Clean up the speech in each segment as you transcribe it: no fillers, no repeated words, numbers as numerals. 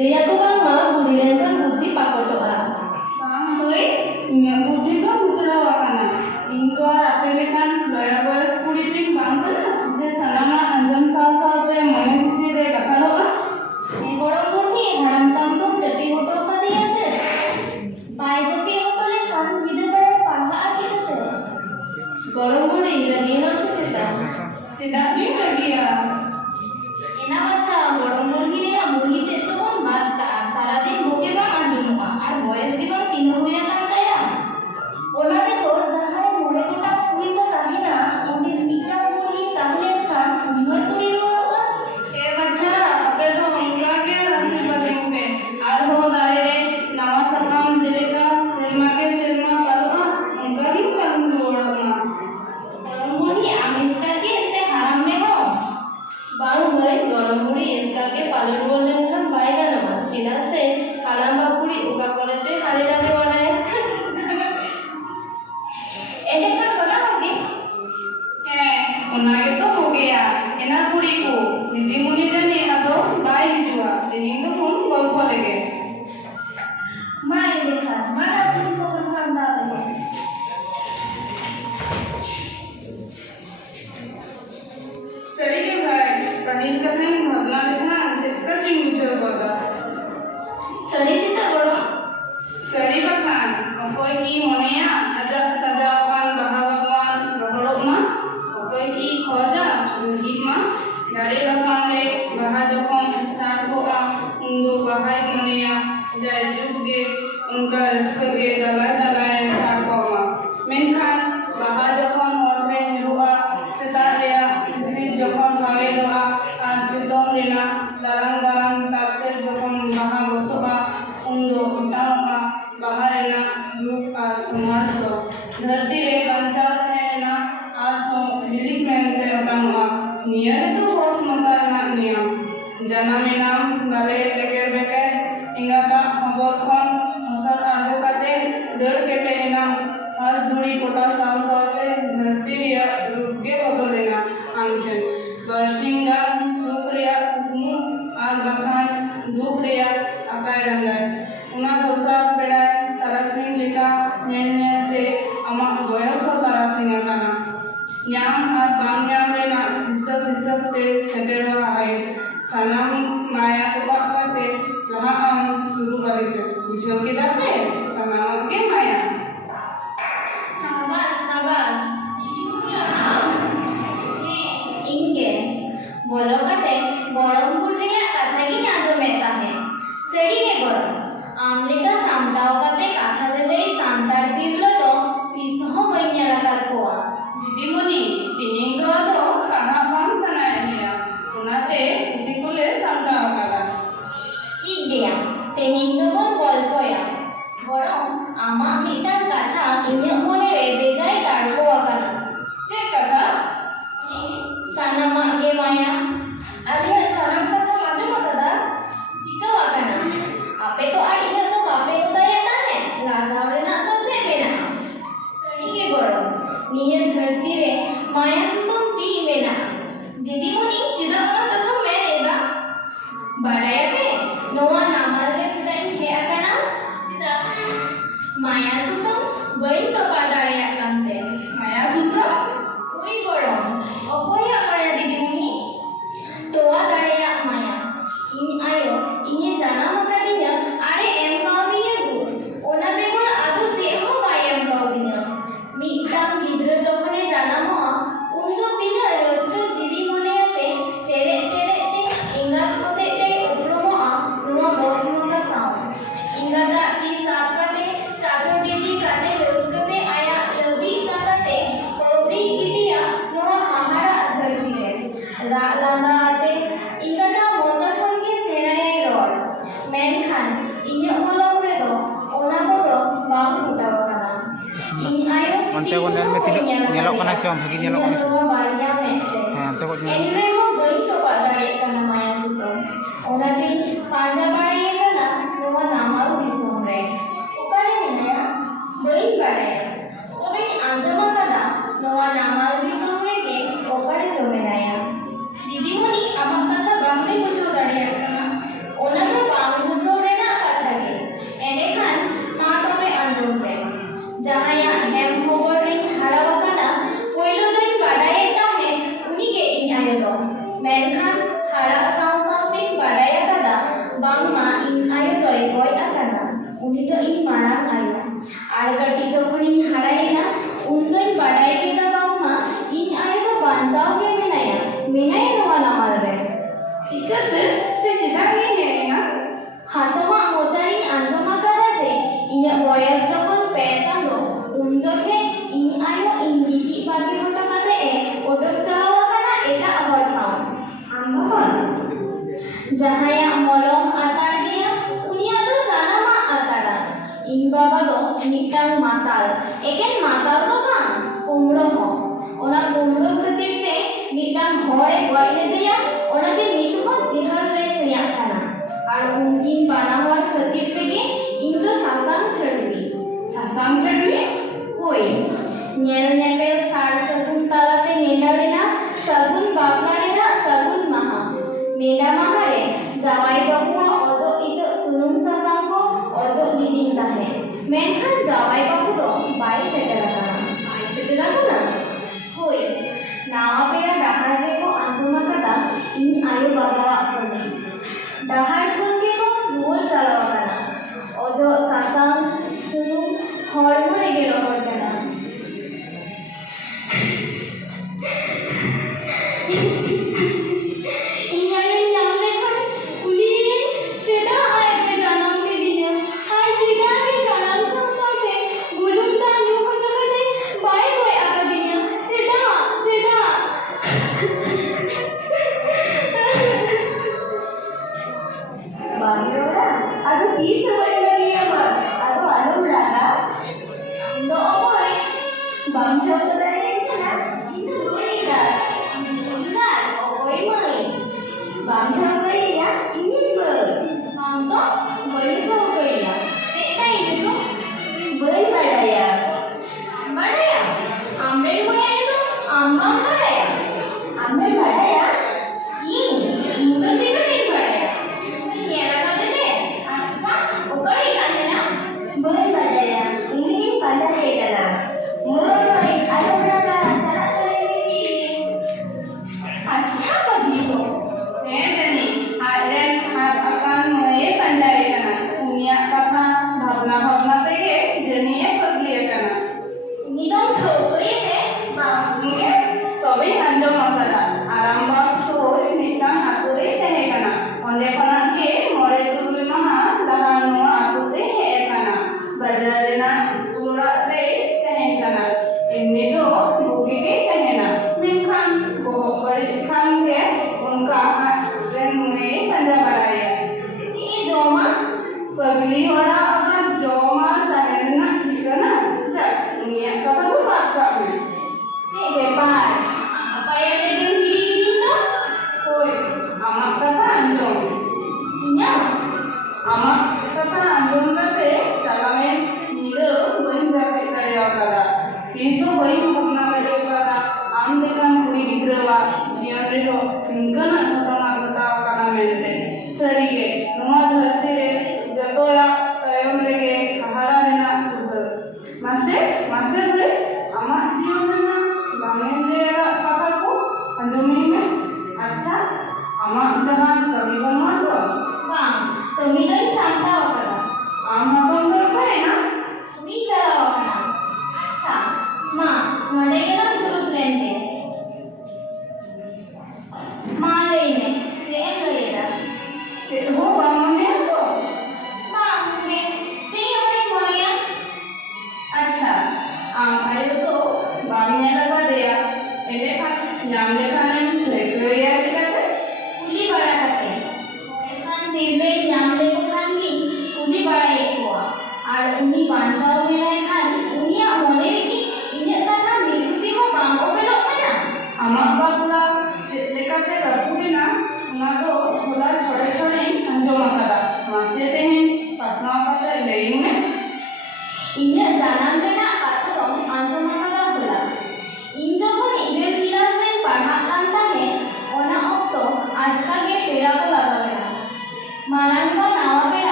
Dia tuh kan malah budian kan budi pakotoa. Sama hoi, inya budi tuh butuh wakana. Into rapi kan daya boys kulitin bangsa, je sanama anjam sal je mane budi de kakalo ah. Goro budi haram tam tuh jadi hoto ka dia se. Pai tapi hoto le kan gide bare pasa aja se. Goro budi lagi no cerita. Tidak ni lagi ya. Ina baca goro budi na budi te tuh kan baca salah दिन भूखे बा अंजुम और boys की बस तीनों हुए kan kaya. Ona de dor jahai mole kota kui ko kahina onde mitra muli tahle kan unoi turi lo. ए बच्चा अबे तो उनका क्या रस्सी बदलेंगे और हो दायरे नवा सकाम जिले का सिरमा के सिरमा करो उनका ही काम जोड़ना Goro budi amiska ke se haram में हो. बारू भाई गoro budi इसका के पालन बोलने छन बाइगा ना चिना से kalam bakuri uka college hale rane wala hai. Ede kan kona hogi. उन्हें तो हो गया इना कुड़ी को दीदी मुनी जने ना तो बाई हिजुआ दीदी तो फोन कॉल खोलेगे Mai dekha mana tuni ko kan dale. सरी के भाई पनीर का मैं भरना लिखना जिसका चिंग जो होगा Sari cita goro. सरी बखान कोई की मोनिया अजब सजावान बहावान रोहड़ो मां कोई की खोजा ही मां गाड़ी लखान ले बहा जोखम साथ को आ उनको बहाई मोनिया जाय जुगे उनका रसके दलाय दलाय साथ को मां मेनखान बहा जोखम और में रुआ सेतारिया सिसी जोखम भावे रुआ आसितों रेना दारंग दारंग तासे जोखम बहा गोसोआ उनको उठाऊंगा बाहर ना लुक आ समाज को धरती रे पंचाल है ना आसो बिलिक में से उठाऊंगा नियर तो होश मकार ना नियम जन्म नाम बाले बेकर बेकर इंगाता खबर खन हसर आगो काते डर केटे इनाम आज दूरी कोटा साल साले धरती रे रुके बदलेना आमचन बर्शिंगा सुप्रिया कुमु आर बखान दुख रिया आकाय रंगाय उना दोसा पेड़ाय तरसिंग लिखा नेने से अमा गोयसो तरसिंग अकाना न्याम आर बांग न्याम रेना हिसब ते सेटेवा आए सनम माया को पाते लहा आम शुरू करी से बुझो की दापे सनाओ के माया Sabas. Inge. Bolo kate गरम बुढ़िया कथा की नाजो में है. सही के गरम. आमले का सामताओ कते कथा ले सांतार दिलो तो तीसो बइया लगा कोआ. दीदी मुनी तीनिंग तो कहा बांग सनाय निया उनाते उसी को ले सांता आकाला Idea. Tening do bon golpoya. Gरम आमा मिटान कथा इन्हें मोने रे बेजाय ताड़को आकाला. चेक कथा Sanama ge maya. Ada sanam kata mana kata? Jika wakana. Apa itu adinya tu apa itu daya tane? Laza orena tu sebena. Seni ke goro. Niya dharti re maya sutum di mena. Didi muni cida mana kata mena. Badaya te noa namal re sudain ke akana. Cida. Maya sutum bayi to padaya kante. माया सुतो Ui goro. Apa ya maya didi muni? Toa daya maya. Ini ayo, ini jangan makadinya. Are em kau dia tu. Ona begor adu seho bai em kau dia. Mitang gidra jokone jangan mo. Undo tina rojo didi mone ate. Tere tere te ingat kote te upromo a. Nua bos mona sao. Ingat tak di sapate. Satu didi kate rojo te aya lebih sakate. Kobri kidia nua hamara dharti re. Lama ate. Ingat tak motor pun ke senai roll. Menkan inya malam redo. Ona kodo bang utawa kana. Ini ayo. Onte konen me tilu nyelok kana sih om bagi nyelok kana. Semua baria mete. Onte kok nyelok. Ini remo goi to padare kana maya suto. Ona tin panja bari kana semua nama disomre. Upare menaya goi bare. Obe anjama kana noa nama disomre ke opare jomenaya. Didi moni amak kata bangli bujo dare kana. Ona to bang इन आयो दई गय आकाना उनी दो इन मारांग आयो are कटी जखन इन हारायना उन दोई बाडाय केदा बांगमा इन आयो दो बांताव के मेनाया नवा नामाल रे चिकाते से चेदा गे हेना हातमा मोचारी आंजमा कादा जे इना बयस जखन पे चांदो उन जखे इन आयो इन नीति बागी होटा काते ए ओडक चालावा काना एटा हर ठाव आंबा जहाया मलम आतार गया उनिया दो सानामा आतारा इन बाबा दो मिटांग माताल एकेन माताल दो बांग कुमड़ो हो ओना कुमड़ो खातिर से मिटांग हरे गय लेदेया ओनाके मिट हो देहर रे सेया काना आर उनकिन बानावर खातिर तेगे इन दो सासांग चढ़वी होय नेल नेपेल सार सगुन तालाते नेडा रेना सगुन बापला रेना सगुन महा नेडा महा रे जावाई बाबुआ ओजो इतो सुनुम सासांग को ओजो दीदिन ताहे मेनखान जावाई बाबू दो बाई सेटेला काना होय नावा पेरा डाहार रे को आंजमा कादा इन आयो बाबा अपने डाहार खन के को रुवल चालावा काना ओजो सासांग सुनुम हॉर्मो रे गेलो काना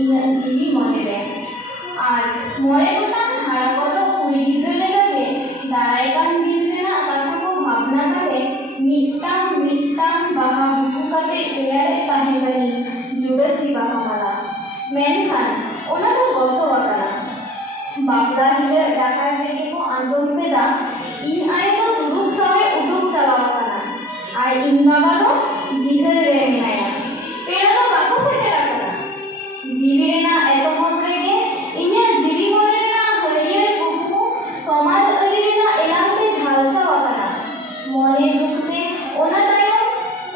ᱤᱧᱟᱹᱜ ᱡᱤᱣᱤ ᱢᱚᱱᱮᱨᱮ ᱟᱨ ᱢᱚᱬᱮ ᱜᱚᱴᱟᱝ ᱦᱟᱨᱟ ᱜᱚᱫᱚᱜ ᱠᱩᱲᱤ ᱜᱤᱫᱽᱨᱟᱹ ᱞᱮᱠᱟᱜᱮ ᱫᱟᱨᱟᱭ ᱠᱟᱱ ᱫᱤᱱ ᱨᱮᱱᱟᱜ ᱠᱟᱛᱷᱟ ᱠᱚ ᱵᱷᱟᱵᱽᱱᱟ ᱠᱟᱛᱮ ᱢᱤᱫᱴᱟᱝ ᱵᱟᱦᱟ ᱵᱩᱠᱩ ᱠᱟᱛᱮ ᱛᱮᱭᱟᱨᱮᱫ ᱛᱟᱦᱮᱸ ᱠᱟᱹᱱᱟᱹᱧ ᱡᱩᱰᱟᱹᱥᱤ ᱵᱟᱦᱟ ᱢᱟᱞᱟ। ᱢᱮᱱᱠᱷᱟᱱ ᱚᱱᱟ ᱫᱚ ᱜᱚᱥᱚ ᱟᱠᱟᱱᱟ। ᱵᱟᱯᱞᱟ ᱦᱤᱞᱳᱜ ᱫᱟᱠᱟ ᱨᱮᱜᱮ ᱠᱚ ᱟᱸᱡᱚᱢ ᱠᱮᱫᱟ ᱤᱧ ᱟᱭᱳ ᱫᱚ ᱫᱩᱲᱩᱵ ᱥᱟᱶᱮ ᱩᱰᱩᱠ ᱪᱟᱞᱟᱣ ᱟᱠᱟᱱᱟ ᱟᱨ ᱤᱧ ᱵᱟᱵᱟ ᱫᱚ ᱡᱤᱦᱟᱹᱞ ᱨᱮ ᱢᱮᱱᱟᱭᱟ। ᱯᱮᱲᱟ ᱫᱚ ᱵᱟᱠᱚ ᱥᱮᱴᱮᱨ ᱟᱠᱟᱱᱟ। ᱡᱤᱣᱤ ᱨᱮᱱᱟᱜ ᱮᱛᱚᱦᱚᱵ ᱨᱮᱜᱮ ᱤᱧᱟᱹᱜ ᱡᱤᱣᱤ ᱢᱚᱱᱮ ᱨᱮᱱᱟᱜ ᱦᱟᱹᱨᱭᱟᱹᱲ ᱠᱩᱠᱢᱩ ᱥᱚᱢᱟᱡᱽ ᱟᱹᱨᱤ ᱨᱮᱱᱟᱜ ᱮᱞᱟᱝᱛᱮ ᱡᱷᱟᱞᱥᱟᱣ ᱟᱠᱟᱱᱟ। ᱢᱚᱱᱮ ᱫᱩᱠᱛᱮ ᱚᱱᱟ ᱛᱟᱭᱚᱢ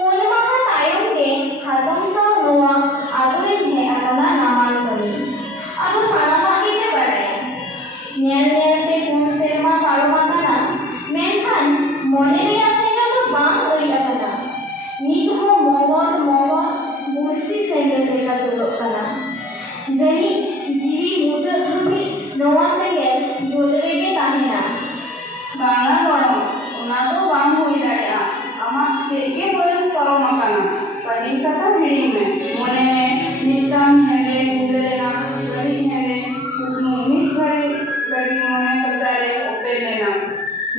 4 ᱢᱟᱦᱟ ᱛᱟᱭᱚᱢ ᱜᱮ ᱦᱟᱛᱚᱢ ᱥᱟᱶ ᱱᱚᱣᱟ ᱟᱛᱳ ᱨᱤᱧ ᱦᱮᱡ ᱟᱠᱟᱱᱟ ᱱᱟᱢᱟᱞ ᱠᱟᱹᱢᱤ। ᱟᱫᱚ ᱥᱟᱱᱟᱢᱟᱜ ᱜᱮᱯᱮ ᱵᱟᱲᱟᱭᱟ। ᱧᱮᱞ ᱧᱮᱞᱛᱮ 4 ᱥᱮᱨᱢᱟ ᱯᱟᱨᱚᱢ ᱟᱠᱟᱱᱟ, ᱢᱮᱱᱠᱷᱟन ᱢᱚᱱᱮ ᱨᱮᱭᱟᱜ ᱥᱮᱸᱜᱮᱞ ᱫᱚ ᱵᱟᱝ ᱟᱹᱭ ᱟᱠᱟᱱᱟ। ᱱᱤᱛ ᱦᱚᱸ ᱢᱚᱦᱚᱛ ᱵᱩᱨᱥᱤ ᱥᱮᱸᱜᱮᱞ ᱞᱮᱠᱟ ᱡᱩᱞᱩᱜ ᱠᱟᱱᱟ। ᱡᱟᱹᱱᱤᱡ ᱡᱤᱣᱤ ᱢᱩᱪᱟᱹᱫ ᱫᱷᱟᱹᱵᱤᱡ ᱱᱚᱣᱟ ᱥᱮᱸᱜᱮᱞ ᱡᱩᱞ ᱨᱮᱜᱮ ᱛᱟᱦᱮᱱᱟ। ᱵᱟᱝᱟ ᱜᱚᱲᱚᱢ, ᱚᱱᱟ ᱫᱚ ᱵᱟᱝ ᱦᱩᱭ ᱫᱟᱲᱮᱭᱟᱜᱼᱟ। ᱟᱢᱟᱜ ᱪᱮᱫ ᱜᱮ ᱵᱚᱭᱚᱥ ᱯᱟᱨᱚᱢ ᱟᱠᱟᱱᱟ। ᱯᱟᱹᱦᱤᱞ ᱠᱟᱛᱷᱟ ᱦᱤᱲᱤᱧ ᱢᱮ। ᱢᱚᱱᱮ ᱢᱮ ᱢᱤᱫᱴᱟᱝ ᱦᱮᱸᱫᱮ ᱧᱤᱫᱟᱹ ᱨᱮᱱᱟᱜ ᱠᱟᱹᱴᱤᱡ ᱦᱮᱸᱫᱮ ᱠᱩᱠᱢᱩ ᱢᱤᱫ ᱜᱷᱟᱹᱲᱤ ᱢᱚᱱᱮ ᱠᱷᱚᱪᱟᱨᱮ ᱚᱯᱮ ᱞᱮᱱᱟ।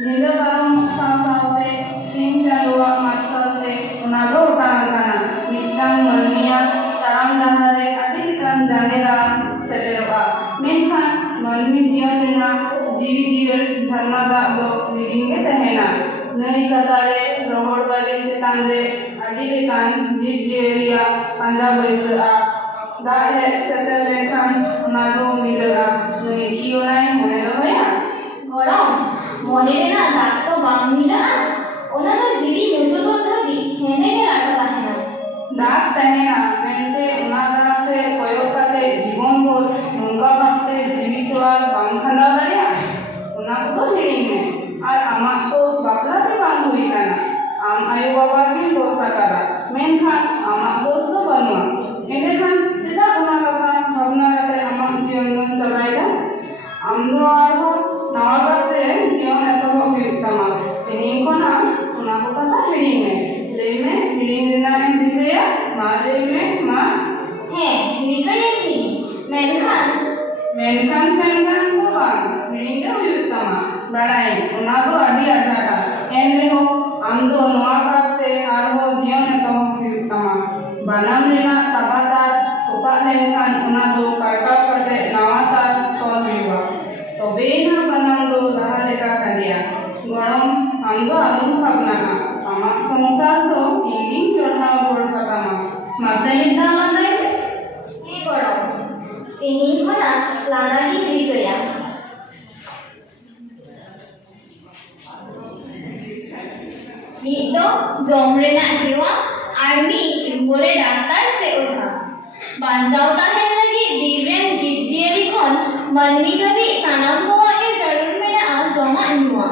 ᱧᱤᱫᱟᱹ ᱯᱟᱨᱚᱢ ᱥᱟᱶ ᱥᱟᱶᱛᱮ ᱥᱤᱧ ᱪᱟᱸᱫᱳᱣᱟᱜ ᱢᱟᱨᱥᱟᱞ ᱛᱮ ᱚᱱᱟ ᱫᱚ ᱚᱴᱟᱝ ᱟᱠᱟᱱᱟ। ᱢᱤᱫᱴᱟᱝ ᱢᱟᱹᱱᱢᱤᱭᱟᱜ ᱛᱟᱲᱟᱢ ᱰᱟᱦᱟᱨ ᱨᱮ ᱟᱹᱰᱤ ᱞᱮᱠᱟᱱ ᱡᱟᱸᱜᱮ ᱫᱟᱨᱟᱢ ᱥᱮᱴᱮᱨᱚᱜᱼᱟ, ᱢᱮᱱᱠᱷᱟन ᱢᱟᱹᱱᱢᱤ ᱡᱤᱭᱚᱱ ᱨᱮᱱᱟᱜ ᱡᱤᱣᱤ ᱡᱤᱭᱟᱹᱲ ᱡᱷᱟᱨᱱᱟ ᱫᱟᱜ ᱫᱚ ᱞᱤᱸᱜᱤᱱ ᱜᱮ ᱛᱟᱦᱮᱱᱟ। ᱱᱟᱹᱭ ᱜᱟᱰᱟ ᱨᱮ ᱨᱚᱦᱚᱲ ᱵᱟᱞᱤ ᱪᱮᱛᱟᱱ ᱨᱮ ᱟᱹᱰᱤ ᱞᱮᱠᱟᱱ ᱡᱤᱵᱽᱼᱡᱤᱭᱟᱹᱞᱤᱭᱟᱜ ᱯᱟᱸᱡᱟ ᱵᱟᱹᱭᱥᱟᱹᱜᱼᱟ। ᱫᱟᱜ ᱦᱮᱡ ᱥᱮᱴᱮᱨ ᱞᱮᱱᱠᱷᱟᱱ ᱚᱱᱟ ᱫᱚ ᱢᱤᱞᱟᱹᱜᱼᱟ। ᱱᱟᱹᱭ ᱠᱤ ᱚᱱᱟᱭ ᱢᱚᱱᱮ ᱫᱚᱦᱚᱭᱟ? ᱜᱚᱲᱚᱢ, ᱢᱚᱱᱮ ᱨᱮᱱᱟᱜ ᱫᱟᱜ tó ᱵᱟᱝ ᱢᱤᱞᱟᱹᱜᱼᱟ। ᱚᱱᱟ ᱫᱚ ᱡᱤᱣᱤ ᱢᱩᱪᱟᱹᱫᱚᱜ ᱫᱷᱟᱹᱵᱤᱡ ᱦᱮᱸᱫᱮ ᱜᱮ ᱞᱟᱴᱟ ᱛᱟᱦᱮᱱᱟ। ᱫᱟᱜ ᱛᱟᱦᱮᱱᱟ ᱢᱮᱱᱛᱮ ᱚᱱᱟ ᱫᱟᱜ ᱥᱮᱫ ᱠᱚᱭᱚᱜ ᱠᱟᱛᱮ ᱡᱤᱵᱚᱱ ᱵᱷᱳᱨ ᱱᱚᱝᱠᱟ ᱵᱷᱟᱵᱛᱮ ᱡᱤᱣᱤ ᱛᱚ ᱟᱨ ᱵᱟᱢ ᱠᱷᱟᱸᱰᱟᱣ ᱫᱟᱲᱮᱭᱟᱜᱼᱟ। ᱚᱱᱟ ᱠᱚᱫᱚ ᱦᱤᱲᱤᱧ ᱢᱮ। ᱟᱨ ᱟᱢᱟᱜ ᱛᱚ ᱵᱟᱯᱞᱟ ᱜᱮ ᱵᱟᱝ ᱦᱩᱭ ᱟᱠᱟᱱᱟ। ᱟᱢ ᱟᱭᱳ ᱵᱟᱵᱟ ᱠᱤᱱ ᱫᱳᱥ ᱟᱠᱟᱫᱟ, ᱢᱮᱱᱠᱷᱟᱱ ᱟᱢᱟᱜ ᱫᱳᱥ ᱫᱚ ᱵᱟᱹᱱᱩᱜᱼᱟ। ᱮᱸᱰᱮᱠᱷᱟᱱ ᱪᱮᱫᱟᱜ ᱚᱱᱟ ᱠᱟᱛᱷᱟ ᱵᱷᱟᱵᱽᱱᱟ ᱠᱟᱛᱮ ᱟᱢᱟᱜ ᱡᱤᱭᱚᱱ ᱫᱚᱢ ᱪᱟᱵᱟᱭᱮᱫᱟ? ᱟᱢ ᱫᱚ ᱟᱨᱦᱚᱸ ᱱᱟᱣᱟ ᱠᱟᱛᱮ ᱡᱤᱭᱚᱱ ᱮᱛᱚᱦᱚᱵ ᱦᱩᱭᱩᱜ ᱛᱟᱢᱟ। ᱛᱮᱦᱮᱧ ᱠᱷᱚᱱᱟᱜ ᱚᱱᱟ ᱠᱚ ᱠᱟᱛᱷᱟ ᱦᱤᱲᱤᱧ ᱢᱮ। ᱞᱟᱹᱭ ᱢᱮ, ᱦᱤᱲᱤᱧ ᱨᱮᱱᱟᱜ ᱮᱢ ᱨᱤᱠᱟᱹᱭᱟ? ᱢᱟ ᱞᱟᱹᱭ ᱢᱮ, ᱢᱟ। ᱦᱮᱸ, ᱨᱤᱠᱟᱹᱭᱟᱹᱧ ᱢᱮᱱᱠᱷᱟᱱ ᱥᱮᱱᱠᱷᱟᱱ ᱫᱚ ᱵᱟᱝ, ᱦᱤᱲᱤᱧ ᱜᱮ ᱦᱩᱭᱩᱜ ᱛᱟᱢᱟ। ᱵᱟᱲᱟᱭᱟᱹᱧ ᱚᱱᱟ ᱫᱚ ᱟᱹᱰᱤ ᱟᱡᱷᱟᱴᱟ, ᱮᱱᱨᱮᱦᱚᱸ ᱟᱢ ᱫᱚ ᱱᱚᱣᱟ ᱠᱟᱛᱮ ᱟᱨᱦᱚᱸ ᱡᱤᱭᱚᱱ ᱮᱛᱚᱦᱚᱵ हूँ बनाम रेना ताबातार तोपा लेनखान उना दो काटा कटे नावा तार तोल हुआ तबे ना बनाम दो लहा लेका करिया गरम हम दो आलम भावना आमाक संसार तो इंगिन चढ़ा गोड़ कतामा मासे निदा मंदाई हे गरम तेहिन खना लानागी रिकया मीदो जमरेना हेवा आर्मी बोले डाक्टर से ओझा बांचावता है लगी दिव्यन जीवजियरी खन मानवी कभी सानाम कोआ के जरूर में आ जमा इनुआ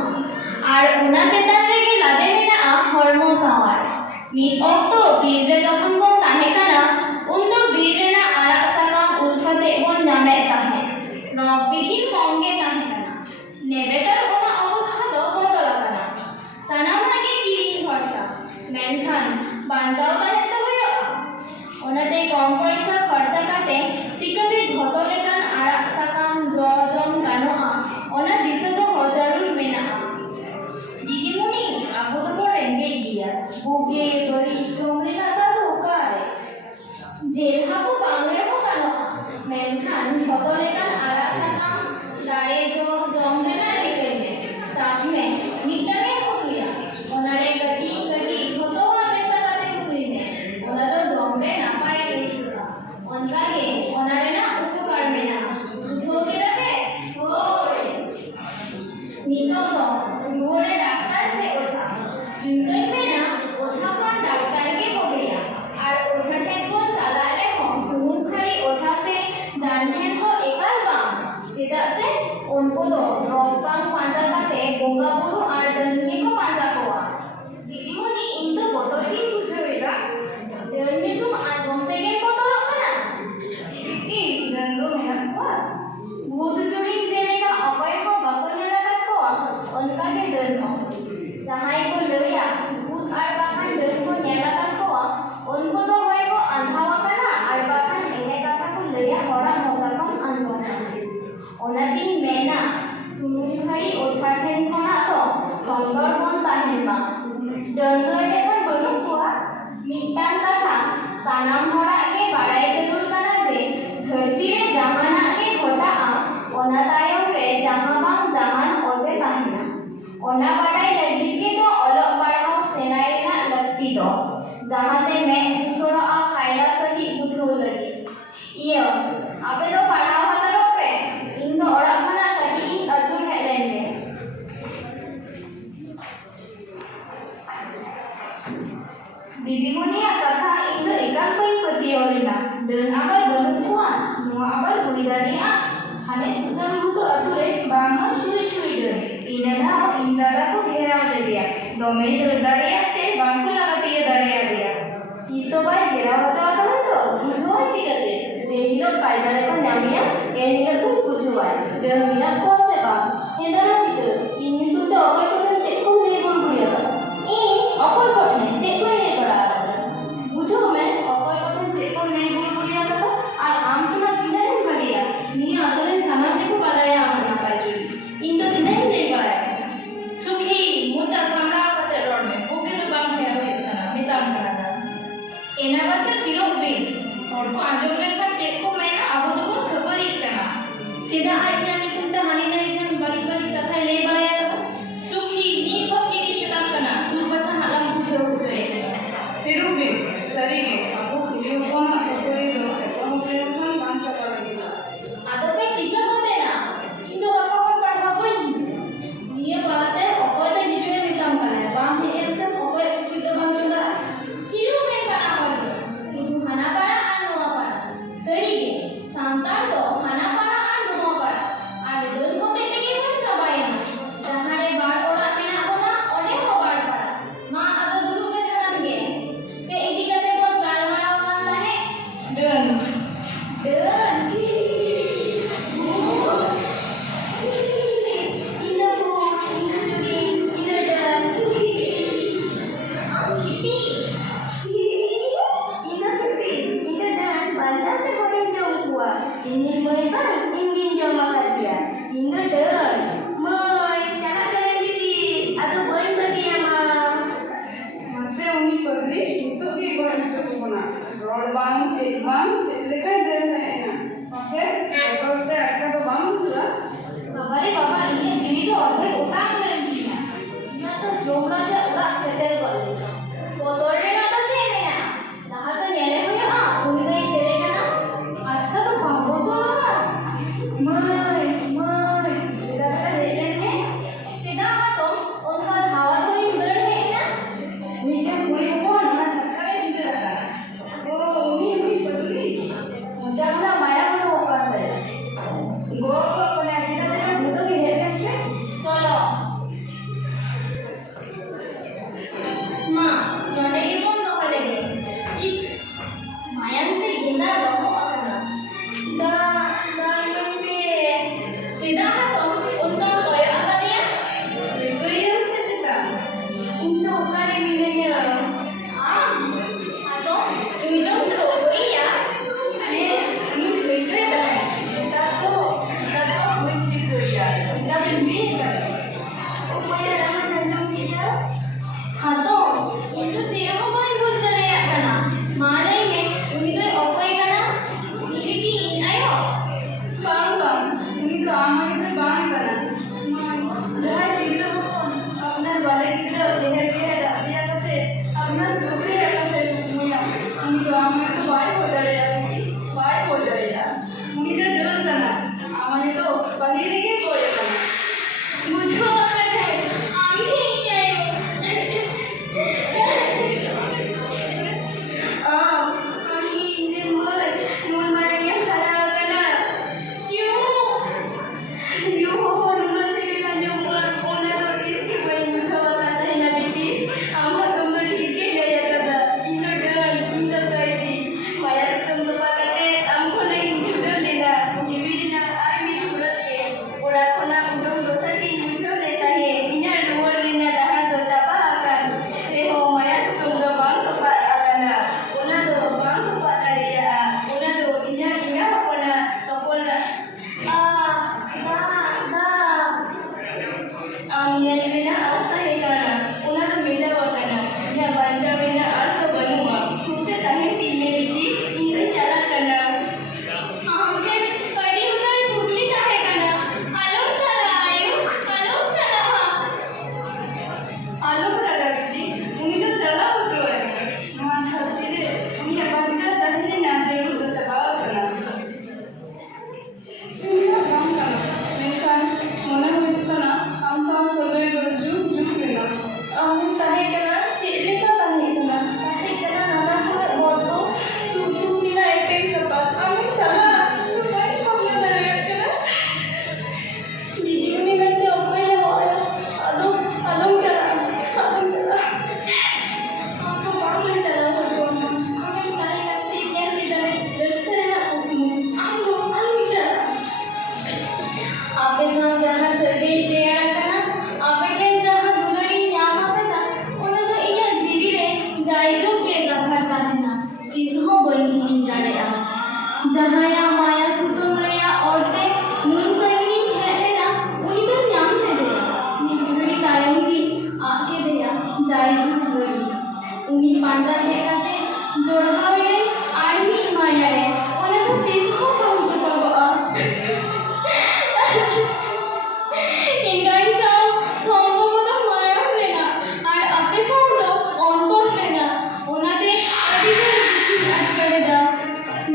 आर उना चेतान रेगे लादे में आ हॉर्मो सावार मीत ऑक्टो बीरे जखन को ताहे कना उन दो बीरे ना आरा साकाम उल्फाते उन नामे ताहे नौबिकी होंगे ताहे कना नेबेटर उना अवस्था दो बदला कना सानाम आगे किरिंग खर्चा मेनखान बांचावता है तो ओनाते कम पैसा खर्चा काटे चिकते झतो लेकान आराक साकाम जम गानोआ ओना दिसे तो हजारुल मेना दीदीमुनि आबो तो रेंगे गिया बुगे बड़ी जोमरे ना तो ओकारे जेल हाबो बांगरे हो गानोआ मेनखान झतो लेकान आराक साकाम दारे जमरे ना दिकेने ताहमे मिटाने होइया ओनारे गटी झतो वाले साकाते होइने ओना तो जमरे ना उनकागे ओनारे ना उपकार मेना बुझो के रहे होय नितो तो दुरे डॉक्टर से ओझा इनकई मेना ओझा पर डॉक्टर के हो गया और ओझा के को चला रे हो सुमुन खरी ओझा से जानते को एकल बाम जेदा से उनको तो Dengar dengan belum kuat. Mitang kata, sanam horak ke barai terus kana je. Dharti re jahana ke ghotaa, ona tayom re jahan bang jahan oje tahina. Ona barai lagit ke to olok parhau senai rena lakti do. Jahate me usoroa khaila sahi bujhau lagi. Iya, ape do parhau hataro pe. Ing do orak khana kati ing ajur hej len ge. Didimoniya katha ing do ekan koi patiyaw lena. Dan abal belum kuat, nua abal buli dariya. Hane sudan lutu ature bangga shui dare. Ina da indara ko gheraw dariya. Domei dariya te bangku lagatiya dariya dia. Isto bai gheraw hachawa tama to bujhuwa chikate. Je hilok paidare ko nyamiya, en hilok ko bujhuwa. Dan mina ko se ba. Hendana chikre. Ini tu te okoy koten chek ko nebul buriya. Ini okoy koten chek ko ne kara. Bujho me okoy koten chek ko nebul buriya kata. Ar am tu na tinai bariya. Ni atore sanam te ko baraya amna paiju. In to tinai ne baraya. Sukhi mucha samra kate rod me. Buke to bang kya hoye kana mitam kana. Ena bacha tirok be. Hor ko anjom lekhan chek ko mena abo do ko khabar ikana. Cheda aja ni kunta hani nai jan bari bari katha le baraya. Sukhi ni ko kiri kitam kana. Tu bacha halam bujho hoye. Tirubi, sarige, abu Filipona okoi do ekon Filipon bangsa kalagila. Ado pe kita ko na. Indo apa kon parha ko ni. Niya baate okoy te hijue mitam kana. Bang he elsam okoy upito bang junda. Hiru men kana ko. Sudu hana para anu apa. Sarige, samsar do hana para anu apa. Ar don ko te ke kon sabaya. Jahare bar ora mena ona one ho bar para. Ma ado dulu ke jangan ge. Te idi kate ko galmarao kan tahe. Dan Ini mereka ingin jama dia. Ini dah, mai jangan kalian diri. Atau boleh bagi ya ma. mase uni pergi itu sih gua itu puna. Roll bang, cek lekai dene na. Oke, kalau te akan to bang juga. Bapak bapak ini jadi tu orang utang lagi ni. Ia tu jomra je udah settle boleh. Kotornya ada ni ya. Dah tu nyele punya uni tu cere kana. Asal tu kamu tu lah. Mai, ida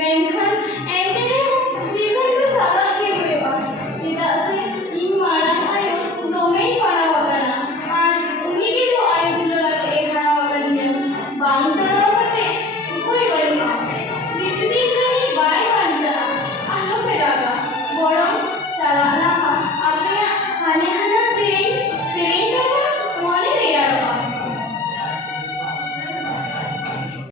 ᱢᱮᱱᱠᱷᱟᱱ